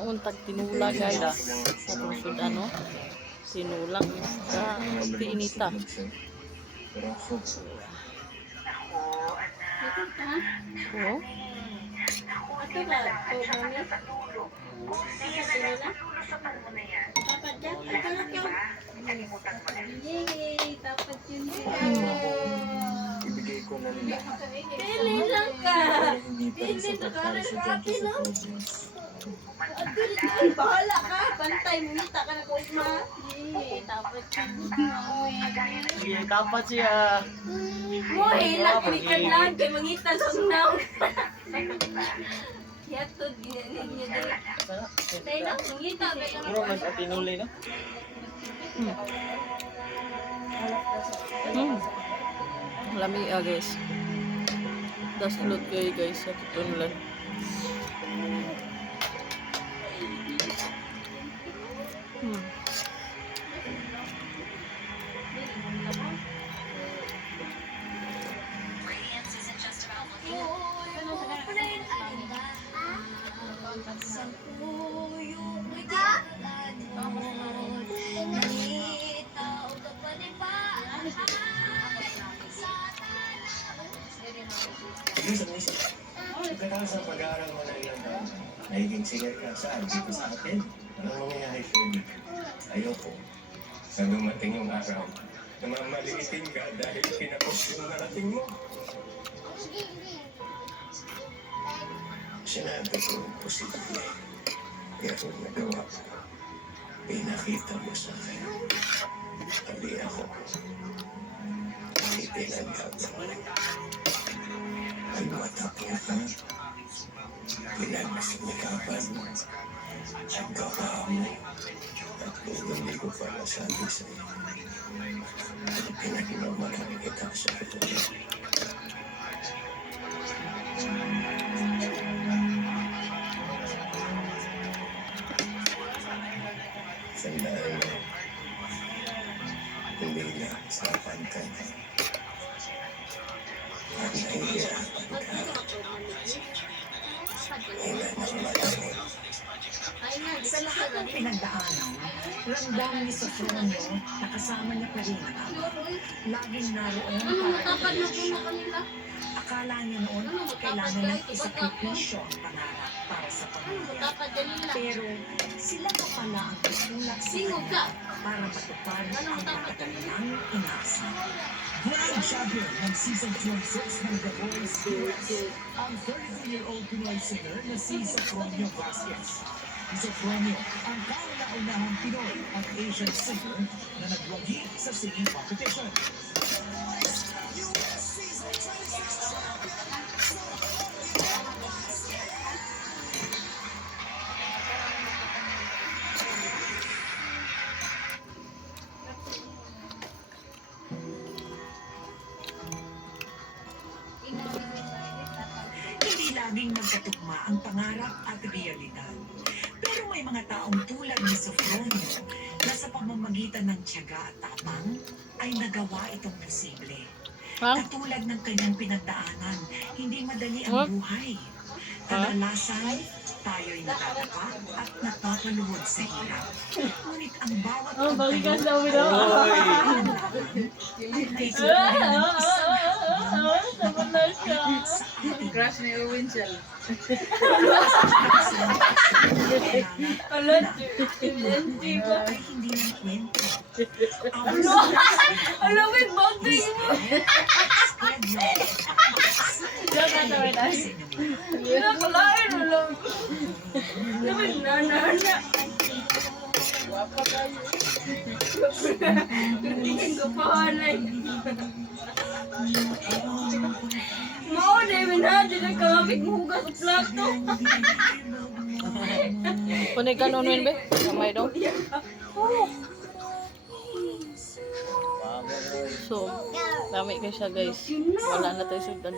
kaon tag tinula guys. Sa tungsod ano? Tinulang isda. Pinita. Oh. Ito ba? Ito mami? Yay! Dapat yun Ibigay ko na nila. Pili lang ka! Hindi pa rin sapat para sa John Joseph Ay, bahala ka! Bantay, mumita ka na ko, ma! Yay! Dapat yun Sige, dapat siya. Moy, nakilikan lang kay mangita sa unaw. Yatod, ginanay niya dali. Dahil lang, mangita ba yung Pero mas atinuli, no? Lami guys. Daslot kayo guys sa tutunlan. Pagkatapos ng pag-aaral mo na ilang taon, nagiging singer ka saan? Dito sa atin? Anong mangyayari, Freddy? Ayoko. Sa dumating yung araw, namamaliitin ka dahil pinapos yung narating mo. Sinabi ko, posible. Pero nagawa ko. Pinakita mo sa akin. Sabi ako. Ipinagdag mo. Ay matak niya ka. Pinagsimikapan mo. At gawa mo. At kung hindi ko pala sabi sa'yo. Pinaginamalaki kita sa ito. Sandaan mo. Hindi na sa pagkanta. At nahihirapan ka. Wala nang malaki. Sa lahat ng pinagdaanan, ramdam ni Sofronio na kasama niya pa rin ang ama. Laging naroon para iyon. Akala niya noon kailangan ng isakripisyo ang pangarap para sa pamilya. Pero sila pa pala ang tutulak sa para matupad ang matagal niyang inaasam. Grand champion ng season 26 ng The Voice Kids, ang 32-year-old Pinoy singer na si Sofronio Vasquez. Si Sofronio ang kauna-unahang Pinoy at Asian singer na nagwagi sa singing competition. Hindi laging magkatugma ang pangarap at realidad. Pero may mga taong tulad ni Sofronio na sa pamamagitan ng tiyaga at tapang ay nagawa itong posible. Katulad ng kanyang pinagdaanan, hindi madali ang buhay. Kadalasan, tayo'y natatapa at napapaluhod sa hirap. Ngunit ang bawat balikan sa ulo. Crush ni Owen siya. Hindi ng kwento. Alam mo yung bagay mo. Hindi na kalain. Alam mo yung nanana. Wapa kayo. Tingin ko pa halay. Mauna yung natin ang kamapit mo hugas sa plato. Punay ka noon be? Kamay daw. So, dami ka siya guys. Wala na tayo sugdan.